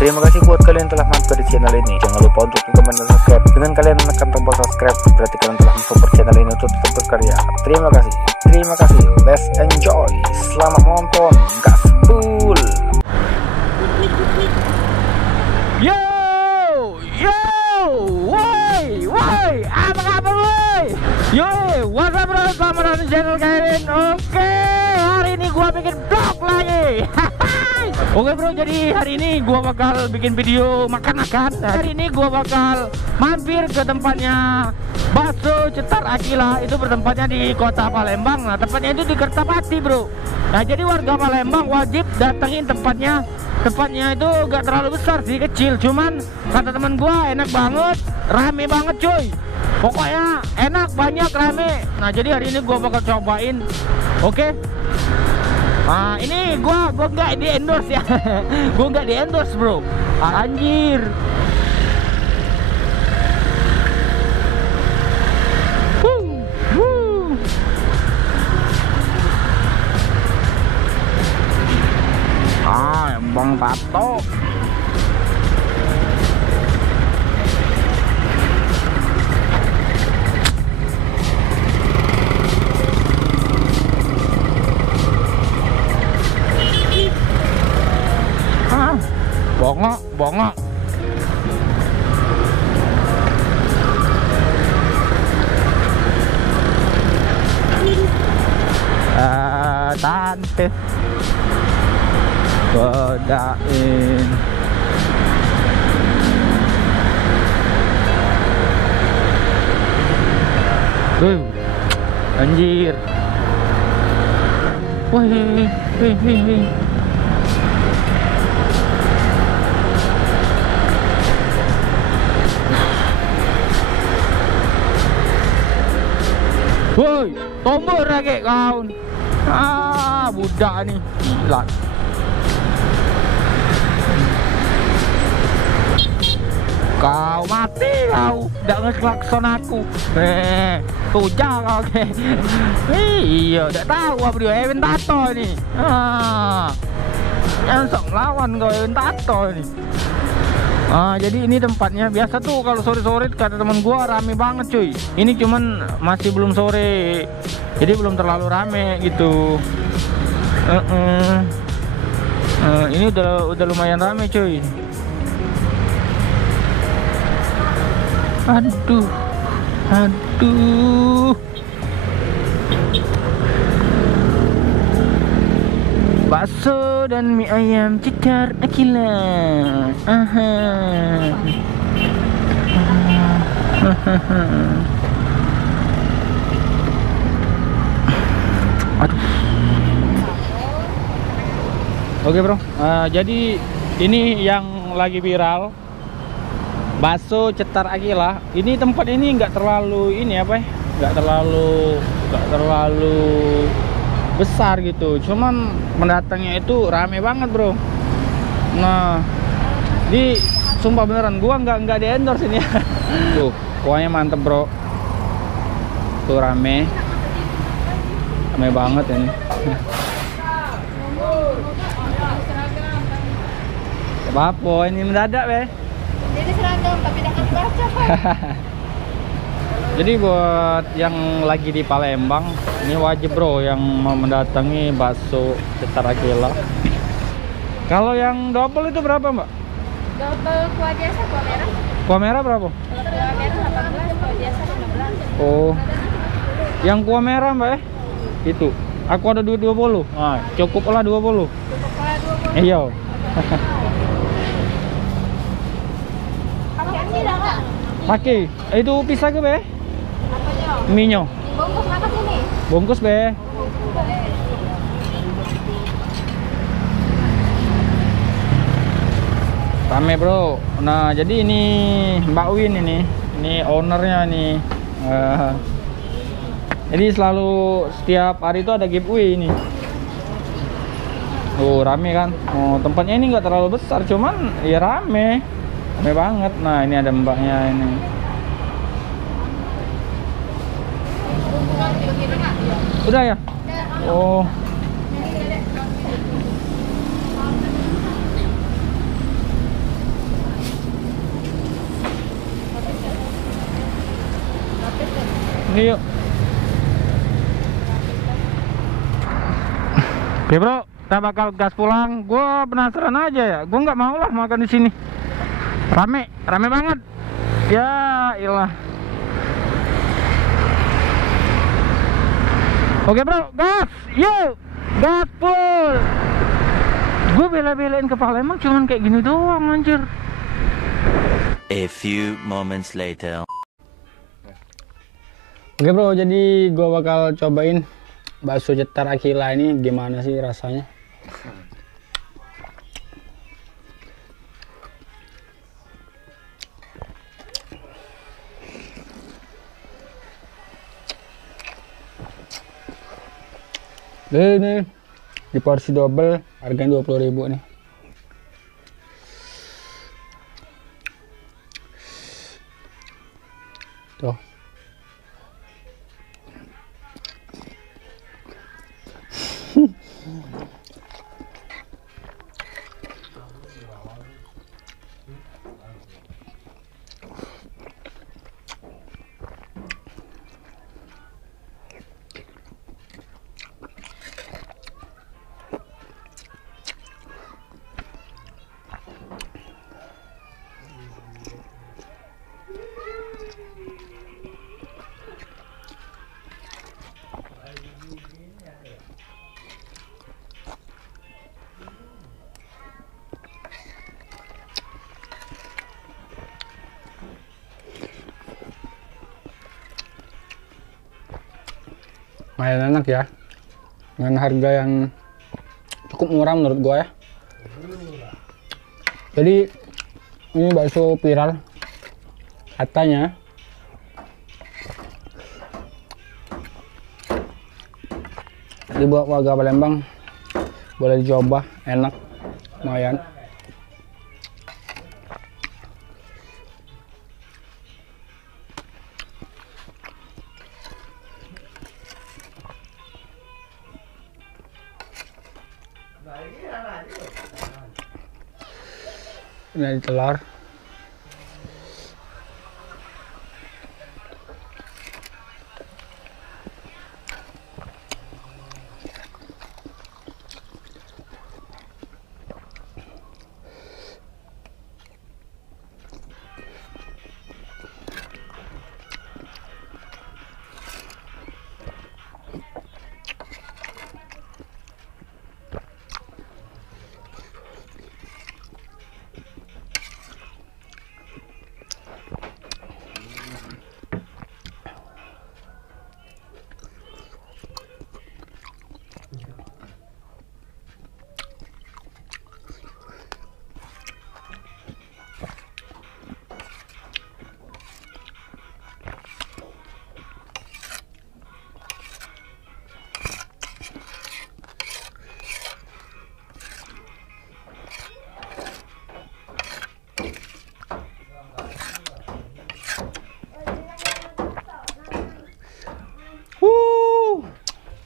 Terima kasih buat kalian yang telah mampir di channel ini. Jangan lupa untuk komen dan subscribe. Dengan kalian menekan tombol subscribe, berarti kalian telah mensupport channel ini untuk tetap berkarya. Terima kasih. Terima kasih. Let's enjoy. Selamat menonton. Gaspul. Yo, woi, apa kabar woi? Yo, what's up bro? Selamat datang di channel Kevin. Oke, hari ini gua bikin vlog lagi. Oke bro, jadi hari ini gua bakal bikin video makan-makan. Hari ini gua bakal mampir ke tempatnya Bakso Cetar Akila. Itu bertempatnya di kota Palembang. Nah, tempatnya itu di Kertapati bro. Nah, jadi warga Palembang wajib datengin tempatnya. Tempatnya itu gak terlalu besar sih, kecil. Cuman kata teman gua enak banget, rame banget cuy. Pokoknya enak, banyak, rame. Nah, jadi hari ini gua bakal cobain. Oke. Nah, ini gua nggak di endorse ya. Gua nggak di endorse bro. Anjir. Bang Tato. Bongok. Tante godain. Anjir. Wih. Woi, tombol lagi kawan. Budak nih, gila. Kau mati kau, udah ngeklakson aku. Tujak kau ke. Iya, udah tahu apa dia Evin Tato ini. Yang sok lawan kau Evin Tato ini. Jadi ini tempatnya biasa tuh kalau sore-sore kata teman gua rame banget cuy. Ini cuman masih belum sore, jadi belum terlalu rame gitu. Ini udah lumayan rame cuy. Aduh. Bakso dan mie ayam Cetar Akila. Aduh. Oke bro, jadi ini yang lagi viral Bakso Cetar Akila. Ini tempat ini nggak terlalu ini apa ya? Nggak terlalu besar gitu, cuman mendatangnya itu rame banget bro. Nah, di sumpah beneran gua nggak di endorse ini ya. Tuh, kuahnya mantep bro. Tuh rame banget ini. Apa ini mendadak be? Jadi seragam tapi jangan baca. Jadi buat yang lagi di Palembang, ini wajib bro yang mau mendatangi Bakso Cetar Akila. Kalau yang double itu berapa mbak? Double kuah biasa, kuah merah. Kuah merah berapa? Kuah merah 18, kuah biasa 15. Oh, yang kuah merah mbak ya? Itu, aku ada 20. Nah, cukup lah 20. Cukup lah 20. Iya. Pakai nasi dah nggak? Pakai, itu pisah ke be? Apanya? Minyo. Bungkus apa sini? Bungkus be. Rame bro. Nah jadi ini Mbak Win ini ownernya nih. Jadi selalu setiap hari itu ada giveaway ini. Rame kan. Tempatnya ini nggak terlalu besar, cuman ya rame banget. Nah ini ada mbaknya ini. Udah ya? Oh. Yuk. Oke bro, kita bakal gas pulang. Gue penasaran aja ya. Gue nggak mau lah makan di sini. Rame banget. Ya ilah. Oke bro, gas. Yuk, gas full. Gue bela-belain ke Palembang cuman kayak gini doang anjir. A few moments later. Oke bro, jadi gue bakal cobain bakso cetar Akila ini gimana sih rasanya. Ini di porsi double harganya 20.000 nih. Tuh. Lumayan enak ya, dengan harga yang cukup murah menurut gue ya. Jadi ini bakso viral katanya. Dibuat warga Palembang, boleh dicoba, enak, lumayan. Ini telur.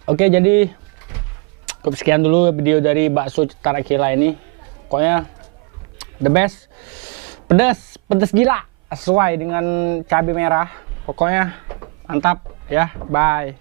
Oke, jadi cukup sekian dulu video dari bakso cetar Akila ini. Pokoknya the best, pedas gila, sesuai dengan cabai merah. Pokoknya mantap ya, bye.